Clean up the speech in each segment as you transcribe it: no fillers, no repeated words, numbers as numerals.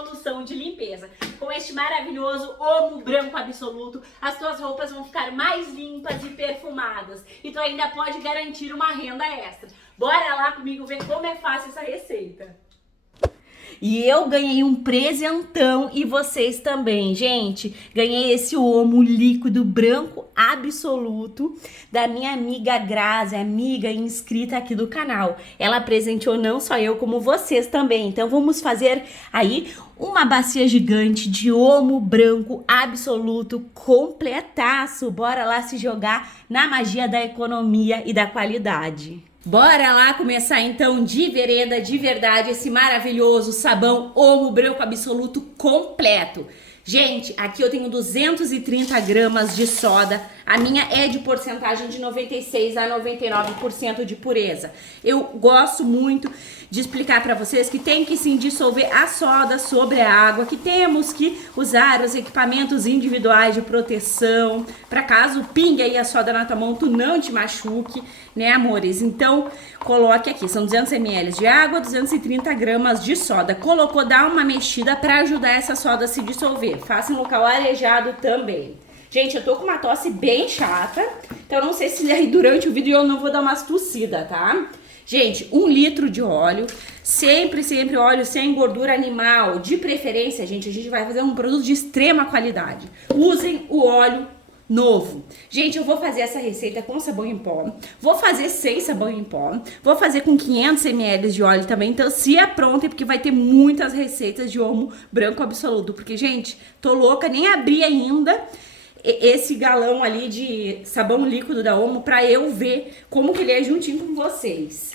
revolução de limpeza. Com este maravilhoso Omo Branco Absoluto, as tuas roupas vão ficar mais limpas e perfumadas. E tu ainda pode garantir uma renda extra. Bora lá comigo ver como é fácil essa receita. E eu ganhei um presentão e vocês também, gente. Ganhei esse Omo líquido branco absoluto da minha amiga Grazi, amiga inscrita aqui do canal. Ela presenteou não só eu, como vocês também. Então vamos fazer aí uma bacia gigante de Omo branco absoluto completaço. Bora lá se jogar na magia da economia e da qualidade. Bora lá começar então de vereda, de verdade, esse maravilhoso sabão Omo Branco Absoluto completo. Gente, aqui eu tenho 230 gramas de soda, a minha é de porcentagem de 96 a 99% de pureza. Eu gosto muito de explicar para vocês que tem que sim dissolver a soda sobre a água, que temos que usar os equipamentos individuais de proteção, para caso pingue aí a soda na tua mão, tu não te machuque, né, amores? Então, coloque aqui, são 200 ml de água, 230 gramas de soda. Colocou, dá uma mexida para ajudar essa soda a se dissolver. Faça em local arejado também. Gente, eu tô com uma tosse bem chata, então não sei se aí durante o vídeo eu não vou dar umas tossidas, tá? Gente, 1 litro de óleo, sempre óleo sem gordura animal, de preferência, gente, a gente vai fazer um produto de extrema qualidade. Usem o óleo novo. Gente, eu vou fazer essa receita com sabão em pó, vou fazer sem sabão em pó, vou fazer com 500 ml de óleo também, então se aprontem porque vai ter muitas receitas de Omo Branco Absoluto, porque, gente, tô louca, nem abri ainda esse galão ali de sabão líquido da Omo pra eu ver como que ele é juntinho com vocês.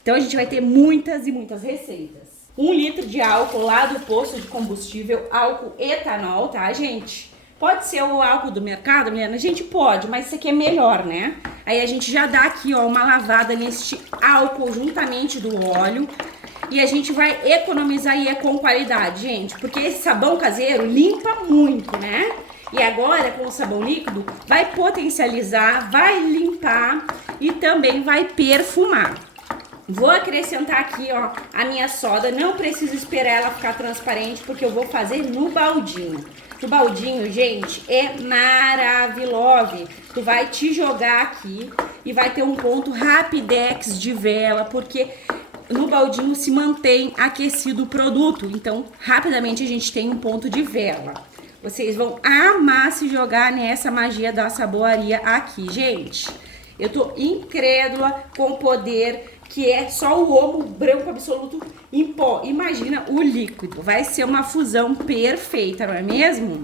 Então a gente vai ter muitas e muitas receitas. 1 litro de álcool lá do posto de combustível, álcool etanol, tá, gente? Pode ser o álcool do mercado, Milena? A gente pode, mas isso aqui é melhor, né? Aí a gente já dá aqui, ó, uma lavada neste álcool juntamente do óleo. E a gente vai economizar e é com qualidade, gente. Porque esse sabão caseiro limpa muito, né? E agora, com o sabão líquido, vai potencializar, vai limpar e também vai perfumar. Vou acrescentar aqui, ó, a minha soda. Não preciso esperar ela ficar transparente, porque eu vou fazer no baldinho. O baldinho, gente, é maravilhoso. Tu vai te jogar aqui e vai ter um ponto rapidex de vela, porque no baldinho se mantém aquecido o produto. Então, rapidamente a gente tem um ponto de vela. Vocês vão amar se jogar nessa magia da saboaria aqui, gente. Eu tô incrédula com o poder que é só o Omo Branco Absoluto em pó. Imagina o líquido, vai ser uma fusão perfeita, não é mesmo?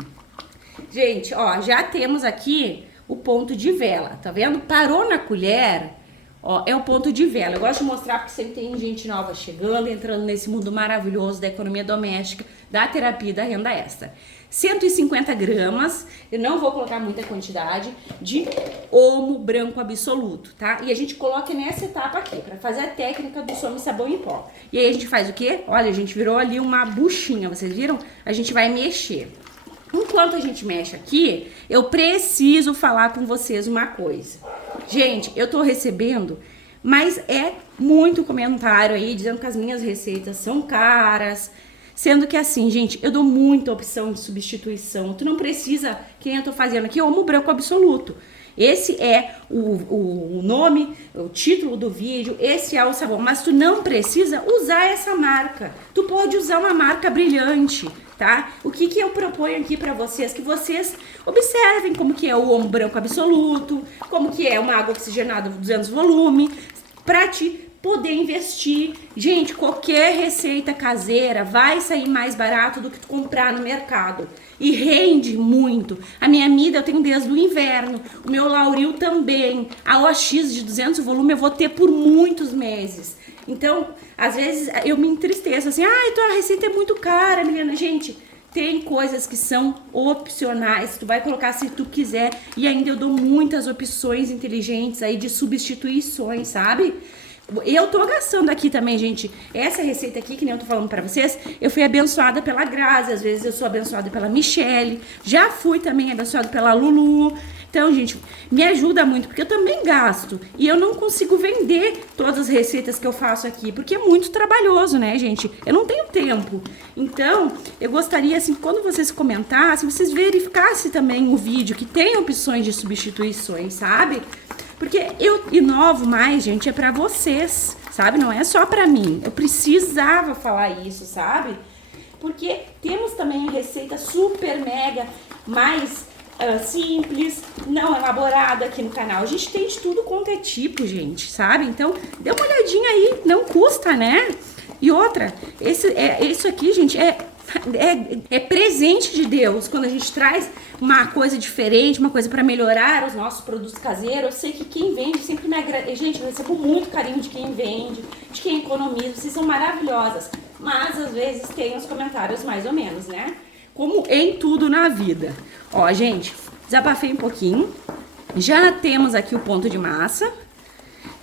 Gente, ó, já temos aqui o ponto de vela, tá vendo? Parou na colher, ó, é o ponto de vela. Eu gosto de mostrar porque sempre tem gente nova chegando, entrando nesse mundo maravilhoso da economia doméstica, da terapia e da renda extra. 150 gramas, eu não vou colocar muita quantidade, de Omo Branco Absoluto, tá? E a gente coloca nessa etapa aqui, pra fazer a técnica do some sabão em pó. E aí a gente faz o quê? Olha, a gente virou ali uma buchinha, vocês viram? A gente vai mexer. Enquanto a gente mexe aqui, eu preciso falar com vocês uma coisa. Gente, eu tô recebendo, mas é muito comentário aí, dizendo que as minhas receitas são caras. Sendo que assim, gente, eu dou muita opção de substituição. Tu não precisa, que nem eu tô fazendo aqui, Omo Branco Absoluto. Esse é o nome, o título do vídeo, esse é o sabor. Mas tu não precisa usar essa marca. Tu pode usar uma marca brilhante, tá? O que eu proponho aqui pra vocês? Que vocês observem como que é o Omo Branco Absoluto, como que é uma água oxigenada 200 volume, pra te poder investir. Gente, qualquer receita caseira vai sair mais barato do que tu comprar no mercado. E rende muito. A minha amida eu tenho desde o inverno. O meu Lauril também. A OX de 200 volume eu vou ter por muitos meses. Então, às vezes eu me entristeço assim, ai, tua receita é muito cara, Milena. Gente, tem coisas que são opcionais, tu vai colocar se tu quiser. E ainda eu dou muitas opções inteligentes aí de substituições, sabe? Eu tô gastando aqui também, gente, essa receita aqui, que nem eu tô falando pra vocês, eu fui abençoada pela Grazi, às vezes eu sou abençoada pela Michelle, já fui também abençoada pela Lulu. Então, gente, me ajuda muito, porque eu também gasto. E eu não consigo vender todas as receitas que eu faço aqui, porque é muito trabalhoso, né, gente? Eu não tenho tempo. Então, eu gostaria, assim, quando vocês comentassem, vocês verificassem também o vídeo, que tem opções de substituições, sabe? Porque eu inovo mais, gente, é pra vocês, sabe? Não é só pra mim. Eu precisava falar isso, sabe? Porque temos também receita super mega mais simples, não elaborada aqui no canal. A gente tem de tudo quanto é tipo, gente, sabe? Então, dê uma olhadinha aí, não custa, né? E outra, isso aqui, gente, é presente de Deus. Quando a gente traz uma coisa diferente, uma coisa para melhorar os nossos produtos caseiros. Eu sei que quem vende sempre me agradece. Gente, eu recebo muito carinho de quem vende, de quem economiza. Vocês são maravilhosas. Mas às vezes tem os comentários mais ou menos, né? Como em tudo na vida. Ó, gente, desabafei um pouquinho. Já temos aqui o ponto de massa.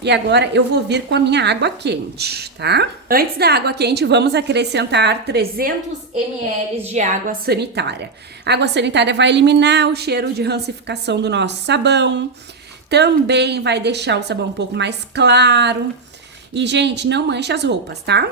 E agora eu vou vir com a minha água quente, tá? Antes da água quente, vamos acrescentar 300 ml de água sanitária. A água sanitária vai eliminar o cheiro de rancificação do nosso sabão. Também vai deixar o sabão um pouco mais claro. E, gente, não manche as roupas, tá?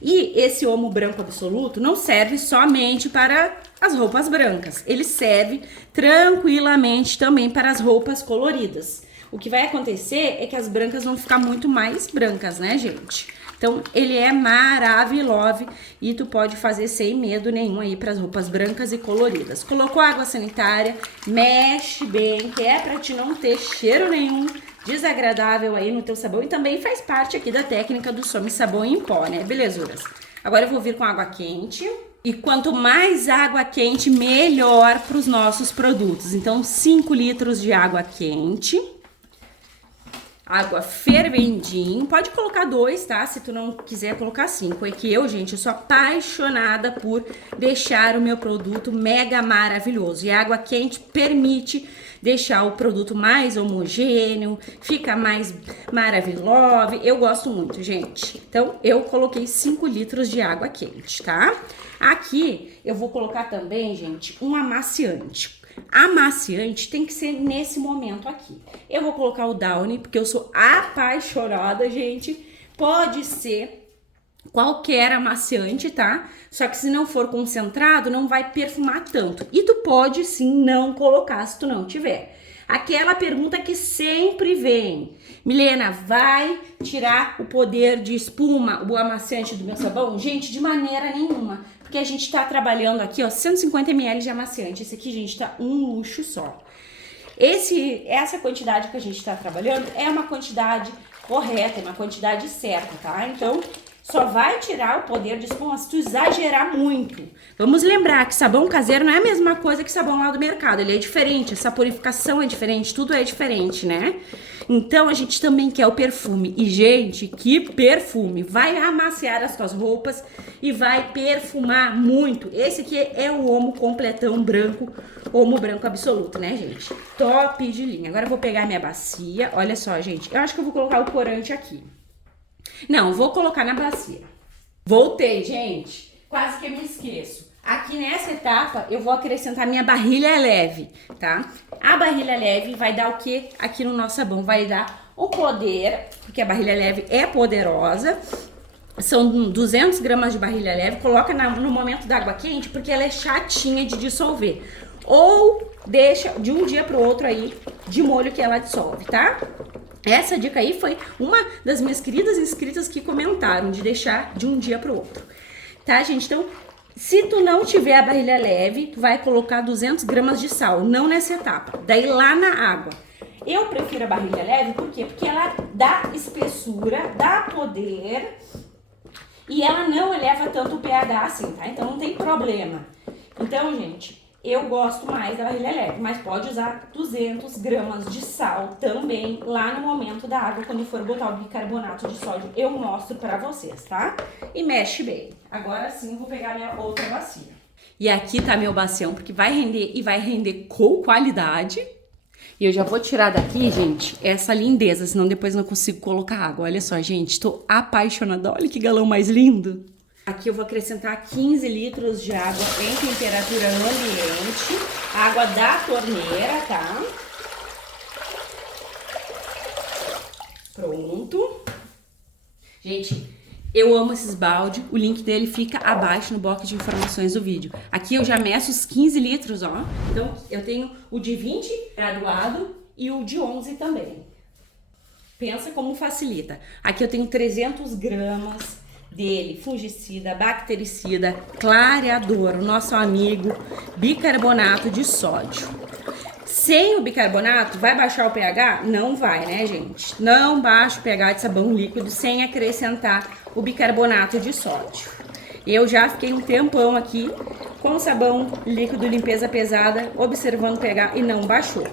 E esse Omo Branco Absoluto não serve somente para as roupas brancas. Ele serve tranquilamente também para as roupas coloridas. O que vai acontecer é que as brancas vão ficar muito mais brancas, né, gente? Então, ele é maravilhoso e tu pode fazer sem medo nenhum aí para as roupas brancas e coloridas. Colocou água sanitária, mexe bem, que é para te não ter cheiro nenhum desagradável aí no teu sabão. E também faz parte aqui da técnica do Some Sabão em Pó, né, belezuras? Agora eu vou vir com água quente. E quanto mais água quente, melhor para os nossos produtos. Então, 5 litros de água quente. Água fervendinho, pode colocar 2, tá? Se tu não quiser colocar 5. É que eu, gente, eu sou apaixonada por deixar o meu produto mega maravilhoso. E a água quente permite deixar o produto mais homogêneo, fica mais maravilhoso. Eu gosto muito, gente. Então, eu coloquei 5 litros de água quente, tá? Aqui, eu vou colocar também, gente, um amaciante. Amaciante tem que ser nesse momento aqui. Eu vou colocar o Downy, porque eu sou apaixonada, gente. Pode ser qualquer amaciante, tá? Só que se não for concentrado, não vai perfumar tanto. E tu pode sim não colocar se tu não tiver. Aquela pergunta que sempre vem: Milena, vai tirar o poder de espuma, o amaciante do meu sabão? Gente, de maneira nenhuma. Porque a gente tá trabalhando aqui, ó, 150 ml de amaciante. Esse aqui, gente, tá um luxo só. Essa quantidade que a gente tá trabalhando é uma quantidade correta, é uma quantidade certa, tá? Então, só vai tirar o poder de espuma se tu exagerar muito. Vamos lembrar que sabão caseiro não é a mesma coisa que sabão lá do mercado. Ele é diferente, a saporificação é diferente, tudo é diferente, né? Então, a gente também quer o perfume. E, gente, que perfume! Vai amaciar as tuas roupas e vai perfumar muito. Esse aqui é o Omo completão branco, Omo Branco Absoluto, né, gente? Top de linha. Agora eu vou pegar minha bacia. Olha só, gente. Eu acho que eu vou colocar o corante aqui. Não, vou colocar na bacia. Voltei, gente. Quase que eu me esqueço. Aqui nessa etapa, eu vou acrescentar minha barrilha leve, tá? A barrilha leve vai dar o que aqui no nosso sabão? Vai dar o poder, porque a barrilha leve é poderosa. São 200 gramas de barrilha leve. Coloca no momento da água quente, porque ela é chatinha de dissolver. Ou deixa de um dia pro outro aí, de molho que ela dissolve, tá? Essa dica aí foi uma das minhas queridas inscritas que comentaram, de deixar de um dia pro outro. Tá, gente? Então, se tu não tiver a barrilha leve, tu vai colocar 200 gramas de sal, não nessa etapa. Daí lá na água. Eu prefiro a barrilha leve, por quê? Porque ela dá espessura, dá poder e ela não eleva tanto o pH assim, tá? Então não tem problema. Então, gente, eu gosto mais da barrilha leve, mas pode usar 200 gramas de sal também lá no momento da água, quando for botar o bicarbonato de sódio, eu mostro pra vocês, tá? E mexe bem. Agora sim, vou pegar minha outra bacia. E aqui tá meu bacião, porque vai render e vai render com qualidade. E eu já vou tirar daqui, gente, essa lindeza, senão depois não consigo colocar água. Olha só, gente, tô apaixonada. Olha que galão mais lindo. Aqui eu vou acrescentar 15 litros de água em temperatura ambiente, água da torneira, tá? Pronto. Gente, eu amo esses balde. O link dele fica abaixo no box de informações do vídeo. Aqui eu já meço os 15 litros, ó. Então, eu tenho o de 20 graduado e o de 11 também. Pensa como facilita. Aqui eu tenho 300 gramas dele, fungicida, bactericida, clareador, o nosso amigo bicarbonato de sódio. Sem o bicarbonato, vai baixar o pH? Não vai, né, gente? Não baixa o pH de sabão líquido sem acrescentar o bicarbonato de sódio. Eu já fiquei um tempão aqui com o sabão líquido limpeza pesada, observando o pH e não baixou.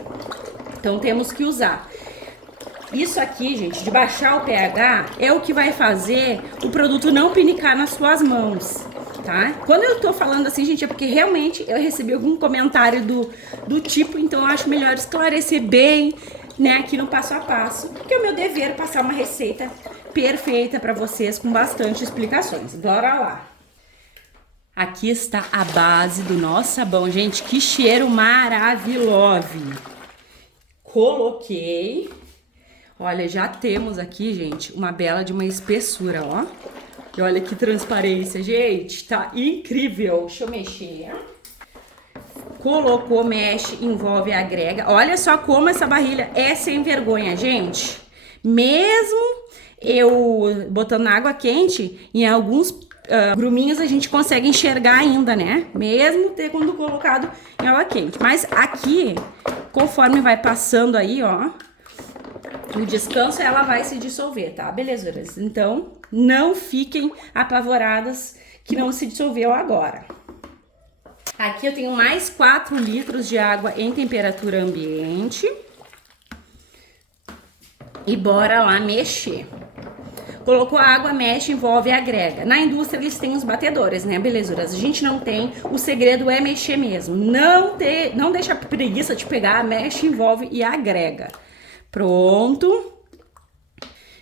Então temos que usar. Isso aqui, gente, de baixar o pH é o que vai fazer o produto não pinicar nas suas mãos, tá? Quando eu tô falando assim, gente, é porque realmente eu recebi algum comentário do tipo, então eu acho melhor esclarecer bem, né, aqui no passo a passo, porque é o meu dever passar uma receita perfeita pra vocês com bastante explicações. Bora lá! Aqui está a base do nosso sabão, gente, que cheiro maravilhoso! Coloquei... Olha, já temos aqui, gente, uma bela de uma espessura, ó. E olha que transparência, gente. Tá incrível. Deixa eu mexer. Colocou, mexe, envolve, agrega. Olha só como essa barrilha é sem vergonha, gente. Mesmo eu botando água quente, em alguns gruminhos a gente consegue enxergar ainda, né? Mesmo ter quando colocado em água quente. Mas aqui, conforme vai passando aí, ó... No descanso ela vai se dissolver, tá, belezuras? Então, não fiquem apavoradas que não se dissolveu agora. Aqui eu tenho mais 4 litros de água em temperatura ambiente. E bora lá mexer. Colocou a água, mexe, envolve e agrega. Na indústria eles têm os batedores, né, belezuras? A gente não tem, o segredo é mexer mesmo. Não deixa a preguiça de pegar, mexe, envolve e agrega. Pronto.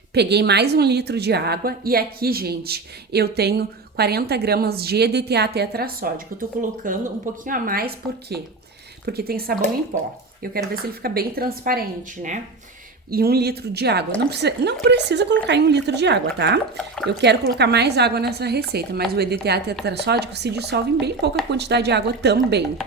Peguei mais 1 litro de água e aqui, gente, eu tenho 40 gramas de EDTA tetrassódico. Eu tô colocando um pouquinho a mais, por quê? Porque tem sabão em pó. Eu quero ver se ele fica bem transparente, né? E 1 litro de água. Não precisa colocar em 1 litro de água, tá? Eu quero colocar mais água nessa receita, mas o EDTA tetrassódico se dissolve em bem pouca quantidade de água também.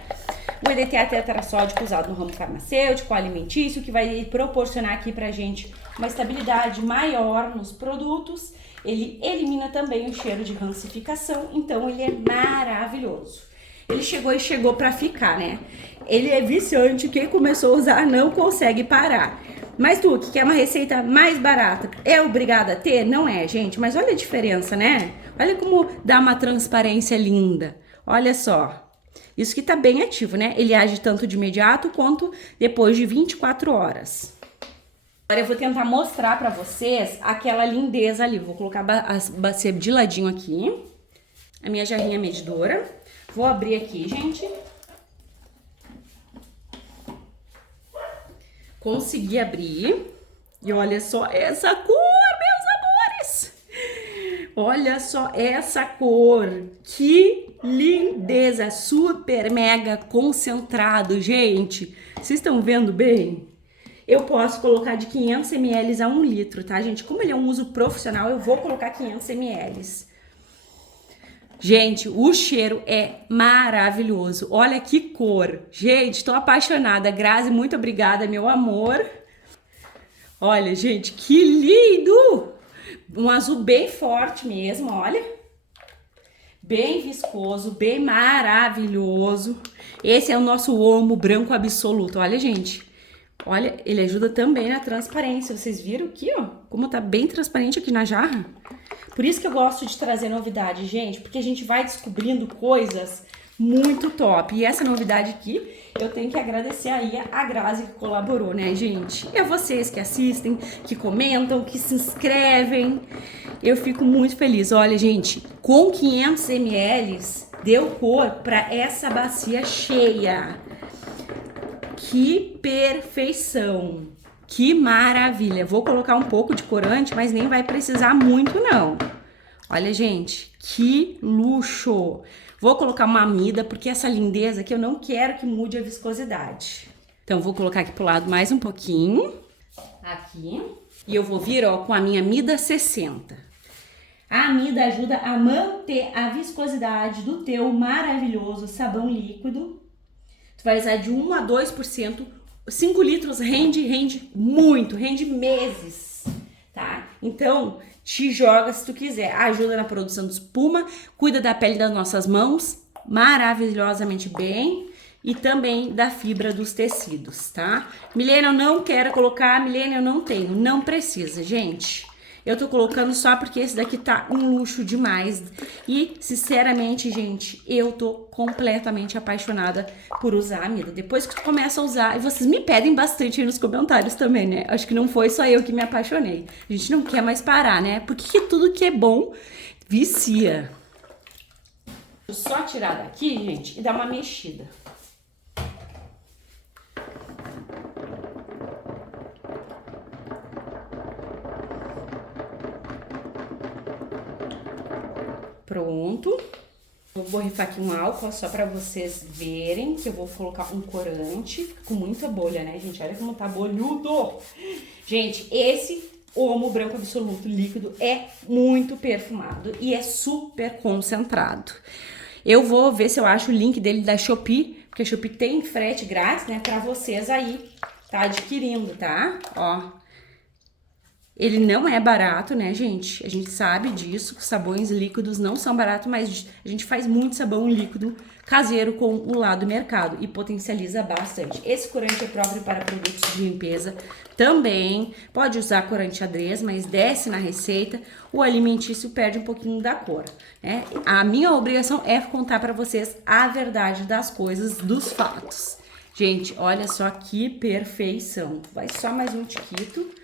O EDTA tetrassódico usado no ramo farmacêutico, alimentício, que vai proporcionar aqui pra gente uma estabilidade maior nos produtos. Ele elimina também o cheiro de rancificação, então ele é maravilhoso. Ele chegou pra ficar, né? Ele é viciante, quem começou a usar não consegue parar. Mas tu, que quer uma receita mais barata, é obrigada a ter? Não é, gente, mas olha a diferença, né? Olha como dá uma transparência linda. Olha só. Isso que tá bem ativo, né? Ele age tanto de imediato quanto depois de 24 horas. Agora eu vou tentar mostrar pra vocês aquela lindeza ali. Vou colocar a bacia de ladinho aqui. A minha jarrinha medidora. Vou abrir aqui, gente. Consegui abrir. E olha só essa cor, meus amores! Olha só essa cor. Que lindeza, super mega concentrado, gente. Vocês estão vendo bem? Eu posso colocar de 500 ml a 1 litro, tá, gente? Como ele é um uso profissional, eu vou colocar 500 ml. Gente, o cheiro é maravilhoso. Olha que cor. Gente, tô apaixonada. Grazi, muito obrigada, meu amor. Olha, gente, que lindo! Um azul bem forte mesmo, olha. Bem viscoso, bem maravilhoso. Esse é o nosso Omo branco absoluto. Olha, gente. Olha, ele ajuda também na transparência. Vocês viram aqui, ó? Como tá bem transparente aqui na jarra. Por isso que eu gosto de trazer novidade, gente. Porque a gente vai descobrindo coisas muito top. E essa novidade aqui, eu tenho que agradecer aí a Grazi que colaborou, né, gente? E a vocês que assistem, que comentam, que se inscrevem. Eu fico muito feliz. Olha, gente, com 500 ml deu cor para essa bacia cheia. Que perfeição! Que maravilha! Vou colocar um pouco de corante, mas nem vai precisar muito, não. Olha, gente, que luxo! Vou colocar uma amida, porque essa lindeza aqui eu não quero que mude a viscosidade. Então, vou colocar aqui pro lado mais um pouquinho. aqui. E eu vou vir, ó, com a minha Mida 60. A Mida ajuda a manter a viscosidade do teu maravilhoso sabão líquido. Tu vai usar de 1 a 2%. 5 litros rende muito, rende meses, tá? Então, te joga se tu quiser. Ajuda na produção de espuma, cuida da pele das nossas mãos maravilhosamente bem e também da fibra dos tecidos, tá? Milena, eu não quero colocar, Milena, eu não tenho. Não precisa, gente. Eu tô colocando só porque esse daqui tá um luxo demais. E, sinceramente, gente, eu tô completamente apaixonada por usar a Mida. Depois que tu começa a usar, e vocês me pedem bastante aí nos comentários também, né? Acho que não foi só eu que me apaixonei. A gente não quer mais parar, né? Porque tudo que é bom vicia. Vou só tirar daqui, gente, e dar uma mexida. Pronto. Eu vou borrifar aqui um álcool só pra vocês verem que eu vou colocar um corante. Fica com muita bolha, né, gente? Olha como tá bolhudo. Gente, esse Omo Branco Absoluto líquido é muito perfumado e é super concentrado. Eu vou ver se eu acho o link dele da Shopee, porque a Shopee tem frete grátis, né, pra vocês aí tá adquirindo, tá? Ó. Ele não é barato, né, gente? A gente sabe disso, que sabões líquidos não são baratos, mas a gente faz muito sabão líquido caseiro com o lado do mercado e potencializa bastante. Esse corante é próprio para produtos de limpeza também. Pode usar corante xadrez, mas desce na receita. O alimentício perde um pouquinho da cor, né? A minha obrigação é contar para vocês a verdade das coisas, dos fatos. Gente, olha só que perfeição. Vai só mais um tiquito.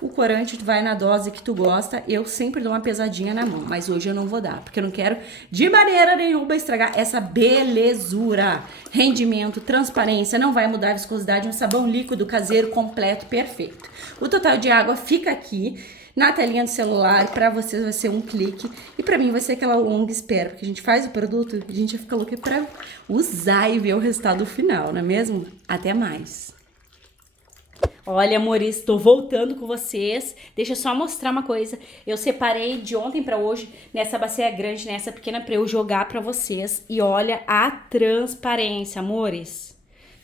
O corante vai na dose que tu gosta. Eu sempre dou uma pesadinha na mão, mas hoje eu não vou dar, porque eu não quero de maneira nenhuma estragar essa belezura. Rendimento, transparência, não vai mudar a viscosidade, um sabão líquido caseiro completo, perfeito. O total de água fica aqui na telinha do celular, para vocês vai ser um clique e para mim vai ser aquela longa espera, porque a gente faz o produto e a gente já fica louca para usar e ver o resultado final, não é mesmo? Até mais. Olha, amores, tô voltando com vocês. Deixa eu só mostrar uma coisa. Eu separei de ontem pra hoje nessa bacia grande, nessa pequena, pra eu jogar pra vocês. E olha a transparência, amores.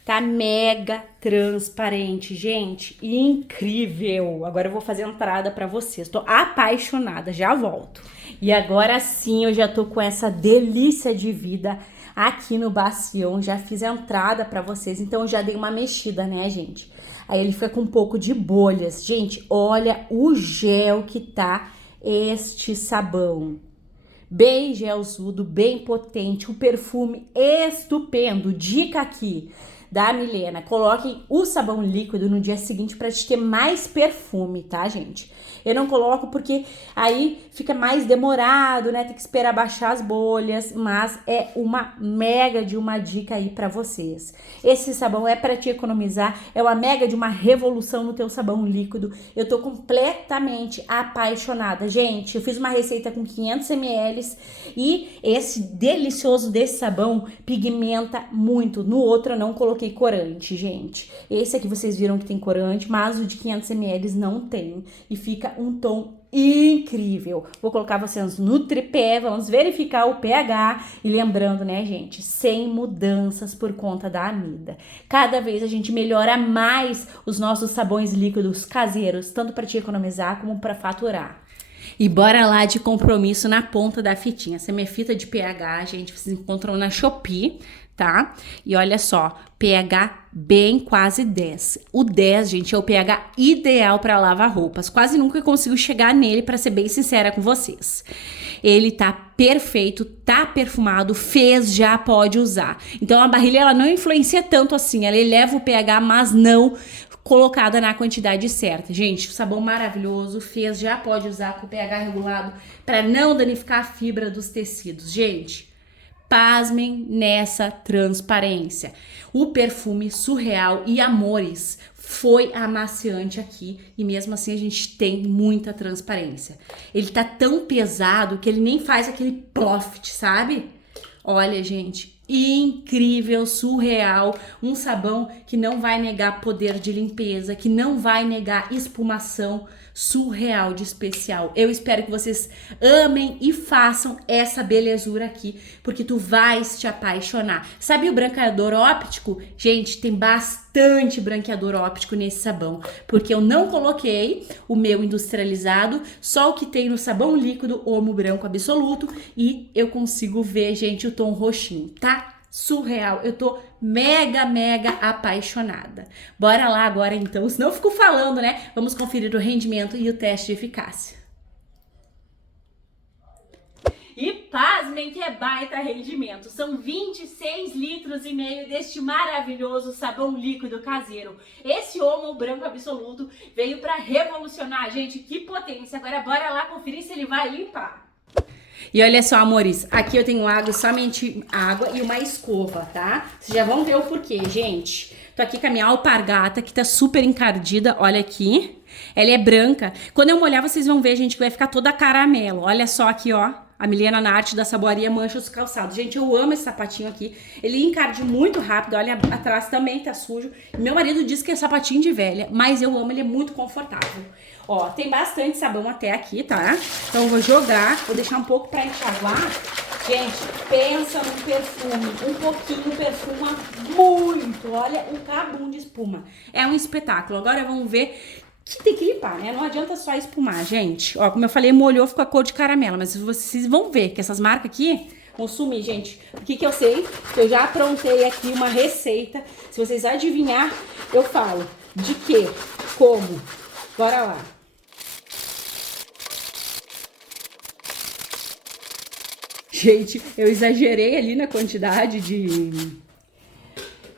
Tá mega transparente, gente. Incrível. Agora eu vou fazer a entrada pra vocês. Tô apaixonada, já volto. E agora sim, eu já tô com essa delícia de vida aqui no bacião. Já fiz a entrada pra vocês, então eu já dei uma mexida, né, gente? Aí ele fica com um pouco de bolhas. Gente, olha o gel que tá este sabão. Bem gelzudo, bem potente, o perfume estupendo. Dica aqui da Milena, coloquem o sabão líquido no dia seguinte para te ter mais perfume, tá, gente? Eu não coloco porque aí fica mais demorado, né? Tem que esperar baixar as bolhas, mas é uma mega de uma dica aí para vocês. Esse sabão é para te economizar, é uma mega de uma revolução no teu sabão líquido. Eu tô completamente apaixonada. Gente, eu fiz uma receita com 500 ml e esse delicioso desse sabão pigmenta muito. No outro eu não coloquei corante, gente. Esse aqui vocês viram que tem corante, mas o de 500 ml não tem e fica um tom incrível. Vou colocar vocês no tripé, vamos verificar o pH e lembrando, né, gente, sem mudanças por conta da Mida. Cada vez a gente melhora mais os nossos sabões líquidos caseiros, tanto para te economizar como para faturar. E bora lá de compromisso na ponta da fitinha. Essa é minha fita de pH, gente, vocês encontram na Shopee, tá? E olha só, pH bem quase 10. O 10, gente, é o pH ideal para lavar roupas. Quase nunca consigo chegar nele, para ser bem sincera com vocês. Ele tá perfeito, tá perfumado, fez, já pode usar. Então a barrilha ela não influencia tanto assim, ela eleva o pH, mas não colocada na quantidade certa. Gente, o sabão maravilhoso, fez, já pode usar com o pH regulado para não danificar a fibra dos tecidos. Gente, pasmem nessa transparência. O perfume surreal e amores foi amaciante aqui e mesmo assim a gente tem muita transparência. Ele tá tão pesado que ele nem faz aquele ploft, sabe? Olha, gente, incrível, surreal, um sabão que não vai negar poder de limpeza, que não vai negar espumação, surreal de especial. Eu espero que vocês amem e façam essa belezura aqui, porque tu vais te apaixonar. Sabe o branqueador óptico? Gente, tem bastante branqueador óptico nesse sabão, porque eu não coloquei o meu industrializado, só o que tem no sabão líquido Omo Branco Absoluto, e eu consigo ver, gente, o tom roxinho, tá? Surreal, eu tô mega apaixonada. Bora lá agora então, senão eu fico falando, né? Vamos conferir o rendimento e o teste de eficácia. E pasmem que é baita rendimento, são 26 litros e meio deste maravilhoso sabão líquido caseiro. Esse Omo Branco Absoluto veio para revolucionar, gente, que potência. Agora bora lá conferir se ele vai limpar. E olha só, amores, aqui eu tenho água, somente água e uma escova, tá? Vocês já vão ver o porquê, gente. Tô aqui com a minha alpargata, que tá super encardida, olha aqui. Ela é branca. Quando eu molhar, vocês vão ver, gente, que vai ficar toda caramelo. Olha só aqui, ó. A Milena na arte da saboaria mancha os calçados. Gente, eu amo esse sapatinho aqui. Ele encarde muito rápido. Olha, atrás também tá sujo. Meu marido diz que é sapatinho de velha, mas eu amo, ele é muito confortável. Ó, tem bastante sabão até aqui, tá? Então eu vou jogar, vou deixar um pouco pra enxaguar. Gente, pensa no perfume. Um pouquinho perfuma muito. Olha, um cabum de espuma. É um espetáculo. Agora vamos ver que tem que limpar, né? Não adianta só espumar, gente. Ó, como eu falei, molhou, ficou a cor de caramelo. Mas vocês vão ver que essas marcas aqui vão sumir, gente. O que que eu sei? Eu já aprontei aqui uma receita. Se vocês adivinhar, eu falo de quê? Como? Bora lá. Gente, eu exagerei ali na quantidade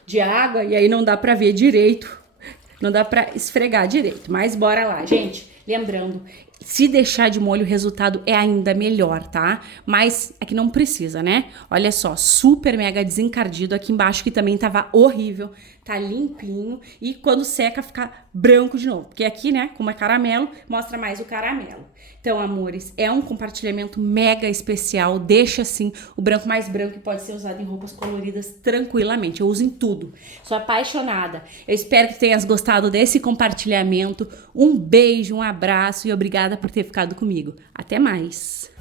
de água e aí não dá pra ver direito. Não dá pra esfregar direito, mas bora lá, gente. Lembrando, se deixar de molho, o resultado é ainda melhor, tá? Mas aqui não precisa, né? Olha só, super mega desencardido. Aqui embaixo que também tava horrível, tá limpinho. E quando seca, fica branco de novo. Porque aqui, né, como é caramelo, mostra mais o caramelo. Então, amores, é um compartilhamento mega especial. Deixa, assim, o branco mais branco e pode ser usado em roupas coloridas tranquilamente. Eu uso em tudo. Sou apaixonada. Eu espero que tenhas gostado desse compartilhamento. Um beijo, um abraço e obrigada por ter ficado comigo. Até mais!